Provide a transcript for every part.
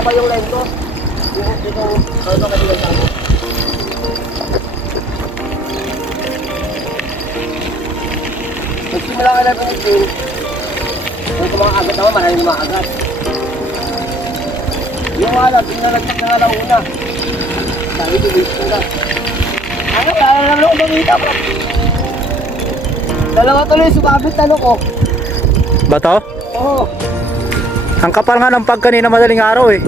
taba yung line ko. Dito, ano kasi yung tabo. Nagsimula ka na rin ito. Kung mga agat naman, maraming mga agat. Yung alat, yung nalagpak na nga lang una. Sabi ko, wait ko na. Ano, wala na lang ako gamita pa. Dalawa tuloy, sumabit ano ko. Bato? Oo. Ang kapal nga ng pag kanina madaling araw eh.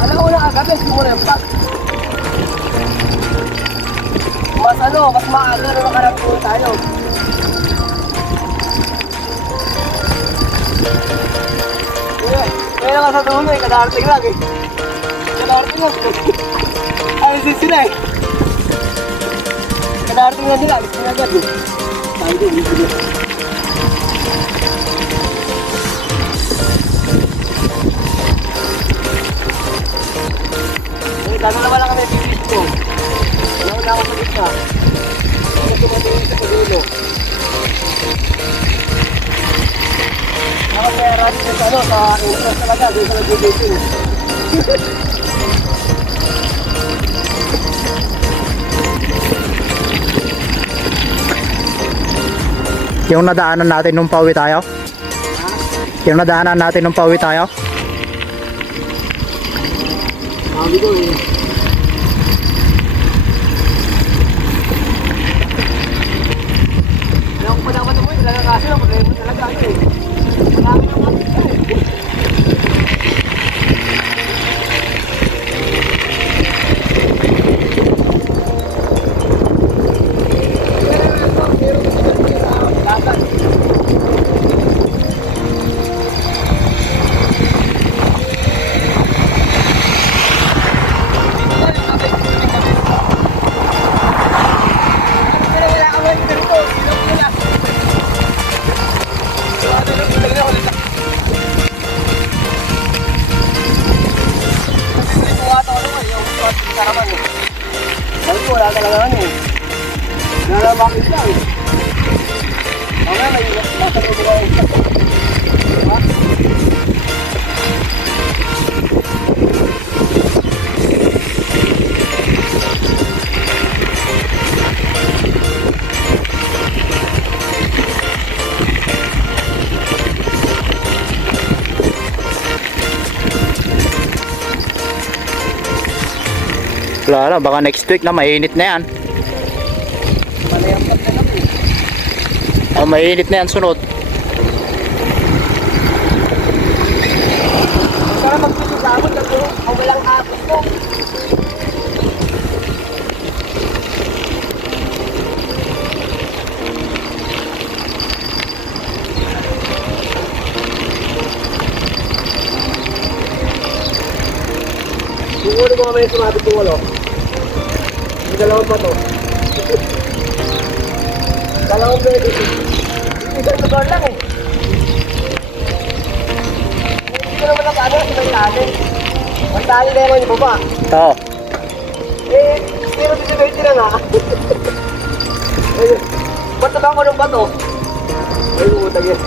Alam ko na agad, siguro yung pag. Mas ano, mas maaga na nakarating tayo. Kaya nga sa dulo eh, kadarating lang eh. Kadarating lang. Alisin sila eh. Kadarating lang nila, alisin agad eh. Tayo din, alisin nila. Lalo naman lang kami bibis ko. Lalo na ako sa gitna. Kasi tumatingin sa dulo. Ako may rally sa ano, sa entrance talaga, doon sa nag-dating. Yung nadaanan natin nung pauwi tayo? Yung nadaanan natin nung pauwi tayo? Sabi ko eh. Kaya kung padapat mo, talaga kasi lang, problema talaga ano eh. Marami ng kapit ka eh. Wala talaga ano eh. Nalabakit lang. Okay, may nasa mo ba yung diba? Wala na, baka next week na mainit na yan. Malayang na lang eh. Oh, mainit na yan sunod. Para magpisugamot, ang walang hapos ko. Siguro ko mamaya sumabit yung walo. Yung dalawang pa to. Dalawang pwede. Isang lugar lang eh. Hindi ko naman nag-ano sa may tanin. Ang tali na naman yung baba. Oo. Eh, pero dito na nga. Ba't ba ko ng bato? Ay, umutag yun.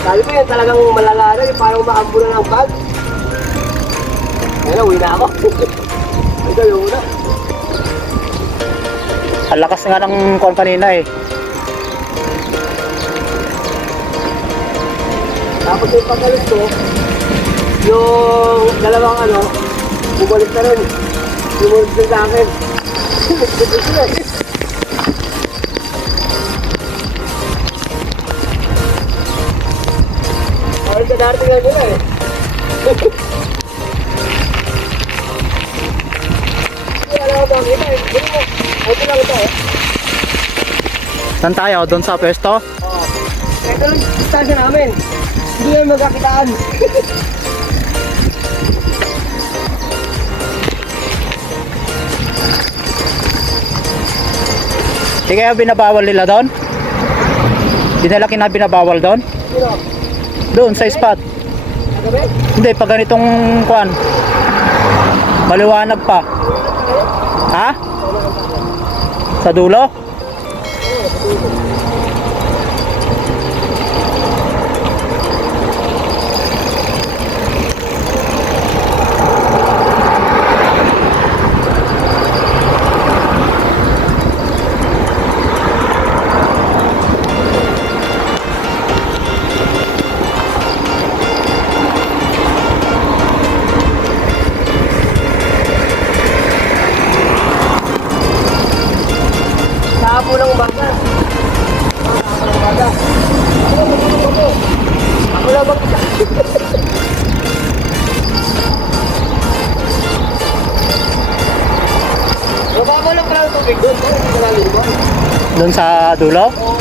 Sabi ko yun talagang malala na yung parang makambo na ng bag. Ayun, uwi na ako. Ay, kayo na. Ang lakas nga ng kon kanina eh. Tapos yung pagkalit ko, yung dalawang ano, bumalik na rin. Bumalik na sa akin. Ay, kadarating nga nila eh. Wala ko makita eh. Ito lang ito eh. Saan tayo? Doon sa pwesto? Oo. Ito lang yung distansya namin. Hindi yan magkakitaan. Hindi kaya binabawal nila doon? Hindi nila kinabinabawal doon? Sino? Doon sa spot. Nagabi? Hindi, pag ganitong kuan. Maliwanag pa. Ha? Sa dulo? Oo, sa dulo. Doon sa dulo? Oo.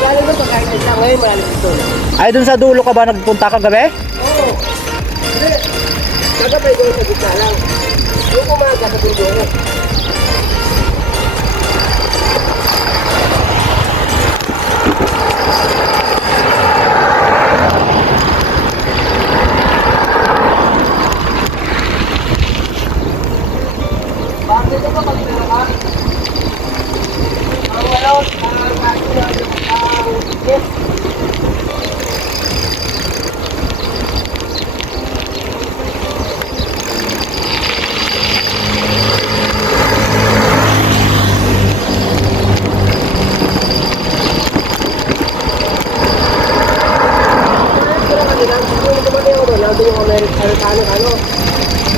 Malalim doon pagkain na lang. Ngayon malalim dito. Ay, doon sa dulo ka ba nagpunta kagabi? Oo. Hindi. Kagabay doon sa gitna lang. Yung umaga sa dulo ko. Bakit ito ba pag pinaka? Ang walot, ang yes.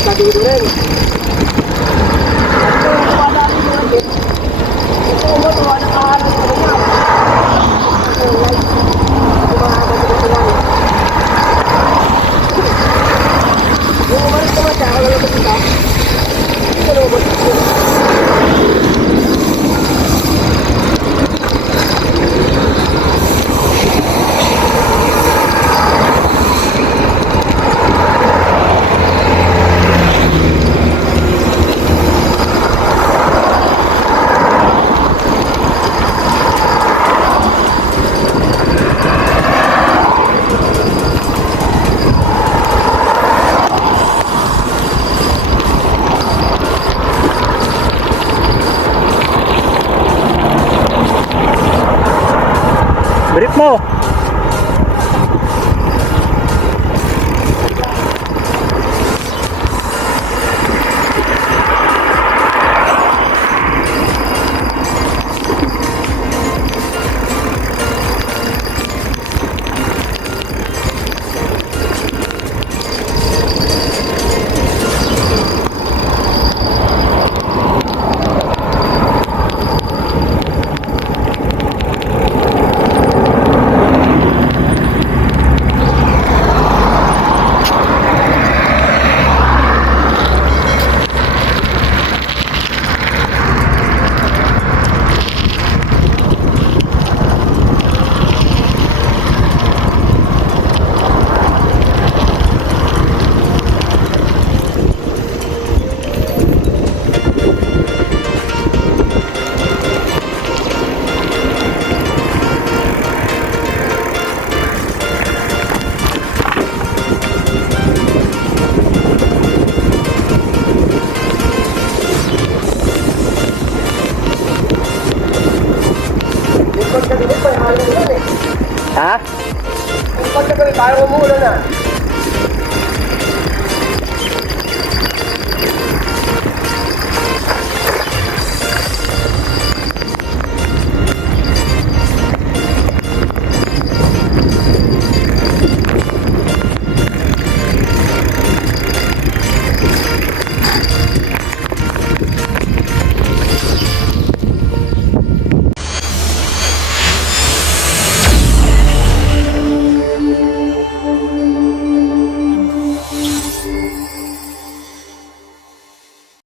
Sabido rin. Ito mo, tuwa na kahalan ko na. Yung umalis naman siya, ako lang ito. Ito na umalis ko. Brief mo. Ha? Yung pagkagabi, parang umuulan na.